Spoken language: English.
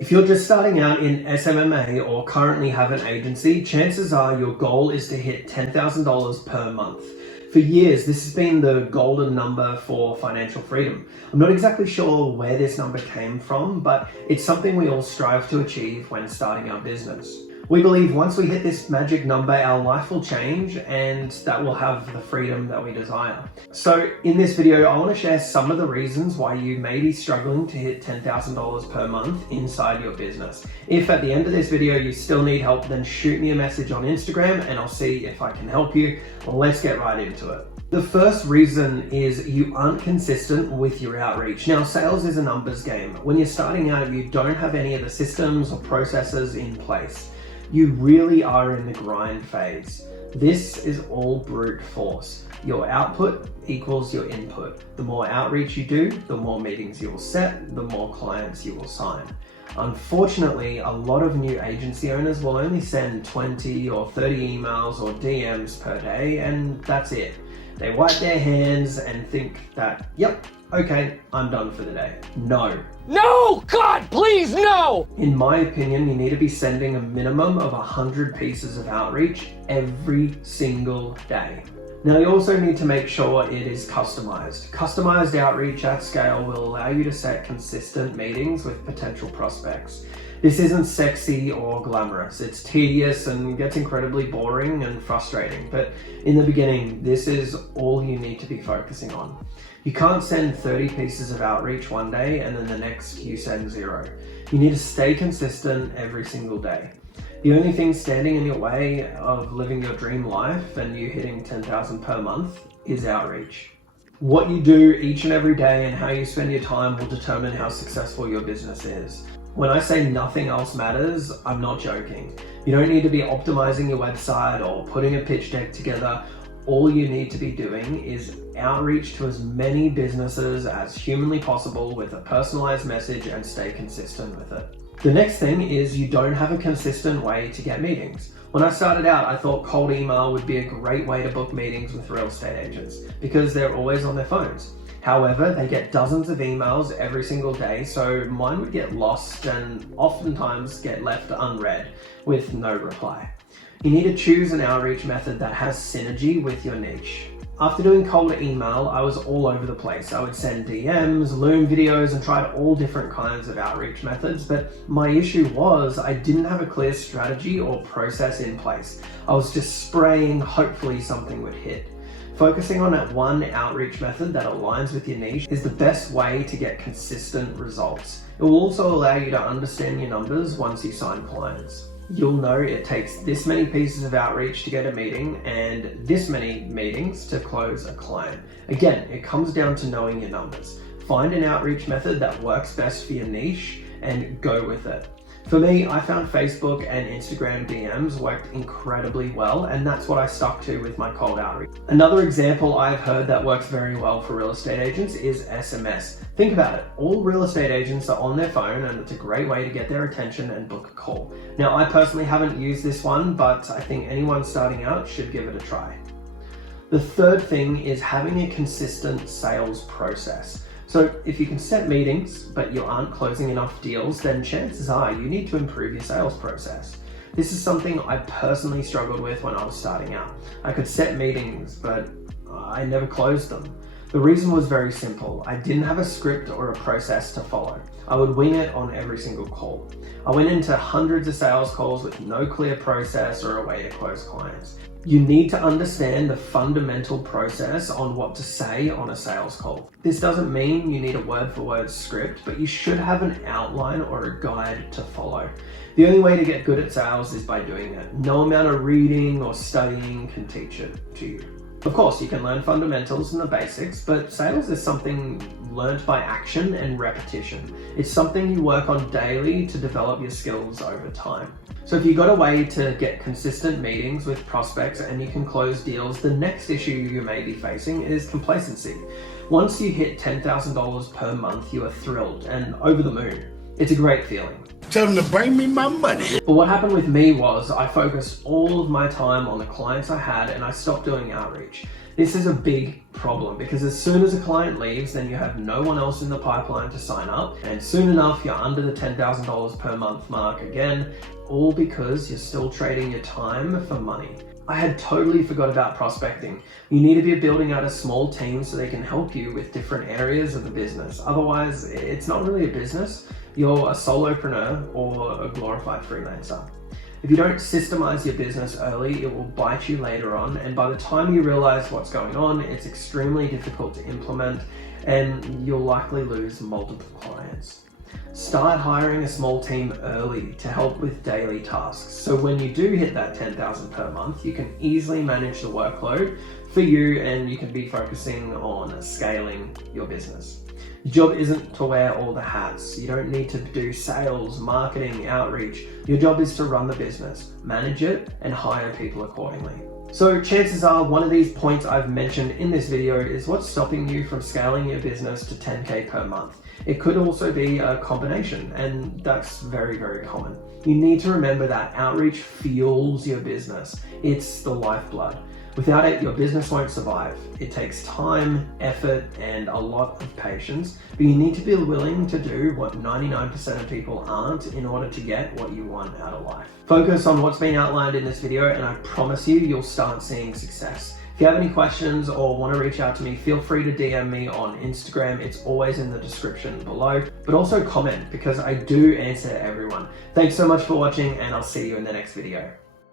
If you're just starting out in SMMA or currently have an agency, chances are your goal is to hit $10,000 per month. For years, this has been the golden number for financial freedom. I'm not exactly sure where this number came from, but it's something we all strive to achieve when starting our business. We believe once we hit this magic number, our life will change and that we'll have the freedom that we desire. So in this video, I want to share some of the reasons why you may be struggling to hit $10,000 per month inside your business. If at the end of this video you still need help, then shoot me a message on Instagram and I'll see if I can help you. Let's get right into it. The first reason is you aren't consistent with your outreach. Now, sales is a numbers game. When you're starting out, you don't have any of the systems or processes in place. You really are in the grind phase. This is all brute force. Your output equals your input. The more outreach you do, the more meetings you will set, the more clients you will sign. Unfortunately, a lot of new agency owners will only send 20 or 30 emails or DMs per day, and that's it. They wipe their hands and think that, yep, okay, I'm done for the day. No. No! God, please, no! In my opinion, you need to be sending a minimum of 100 pieces of outreach every single day. Now, you also need to make sure it is customized. Customized outreach at scale will allow you to set consistent meetings with potential prospects. This isn't sexy or glamorous. It's tedious and gets incredibly boring and frustrating. But in the beginning, this is all you need to be focusing on. You can't send 30 pieces of outreach one day and then the next you send 0. You need to stay consistent every single day. The only thing standing in your way of living your dream life and you hitting 10,000 per month is outreach. What you do each and every day and how you spend your time will determine how successful your business is. When I say nothing else matters, I'm not joking. You don't need to be optimizing your website or putting a pitch deck together. All you need to be doing is outreach to as many businesses as humanly possible with a personalized message and stay consistent with it. The next thing is you don't have a consistent way to get meetings. When I started out, I thought cold email would be a great way to book meetings with real estate agents because they're always on their phones. However, they get dozens of emails every single day, so mine would get lost and oftentimes get left unread with no reply. You need to choose an outreach method that has synergy with your niche. After doing cold email, I was all over the place. I would send DMs, Loom videos, and tried all different kinds of outreach methods, but my issue was I didn't have a clear strategy or process in place. I was just spraying, hopefully something would hit. Focusing on that one outreach method that aligns with your niche is the best way to get consistent results. It will also allow you to understand your numbers once you sign clients. You'll know it takes this many pieces of outreach to get a meeting and this many meetings to close a client. Again, it comes down to knowing your numbers. Find an outreach method that works best for your niche and go with it. For me, I found Facebook and Instagram DMs worked incredibly well, and that's what I stuck to with my cold outreach. Another example I've heard that works very well for real estate agents is SMS. Think about it. All real estate agents are on their phone, and it's a great way to get their attention and book a call. Now, I personally haven't used this one, but I think anyone starting out should give it a try. The third thing is having a consistent sales process. So if you can set meetings, but you aren't closing enough deals, then chances are you need to improve your sales process. This is something I personally struggled with when I was starting out. I could set meetings, but I never closed them. The reason was very simple. I didn't have a script or a process to follow. I would wing it on every single call. I went into hundreds of sales calls with no clear process or a way to close clients. You need to understand the fundamental process on what to say on a sales call. This doesn't mean you need a word-for-word script, but you should have an outline or a guide to follow. The only way to get good at sales is by doing it. No amount of reading or studying can teach it to you. Of course, you can learn fundamentals and the basics, but sales is something learned by action and repetition. It's something you work on daily to develop your skills over time. So if you've got a way to get consistent meetings with prospects and you can close deals, the next issue you may be facing is complacency. Once you hit $10,000 per month, you are thrilled and over the moon. It's a great feeling. Tell them to bring me my money. But what happened with me was I focused all of my time on the clients I had and I stopped doing outreach. This is a big problem because as soon as a client leaves, then you have no one else in the pipeline to sign up. And soon enough, you're under the $10,000 per month mark again, all because you're still trading your time for money. I had totally forgot about prospecting. You need to be building out a small team so they can help you with different areas of the business. Otherwise, it's not really a business. You're a solopreneur or a glorified freelancer. If you don't systemize your business early, it will bite you later on. And by the time you realize what's going on, it's extremely difficult to implement and you'll likely lose multiple clients. Start hiring a small team early to help with daily tasks. So when you do hit that $10,000 per month, you can easily manage the workload for you and you can be focusing on scaling your business. Your job isn't to wear all the hats. You don't need to do sales, marketing, outreach. Your job is to run the business, manage it, and hire people accordingly. So chances are one of these points I've mentioned in this video is what's stopping you from scaling your business to 10K per month. It could also be a combination, and that's very, very common. You need to remember that outreach fuels your business. It's the lifeblood. Without it, your business won't survive. It takes time, effort, and a lot of patience, but you need to be willing to do what 99% of people aren't in order to get what you want out of life. Focus on what's been outlined in this video, and I promise you'll start seeing success. If you have any questions or want to reach out to me, feel free to DM me on Instagram. It's always in the description below, but also comment because I do answer everyone. Thanks so much for watching, and I'll see you in the next video.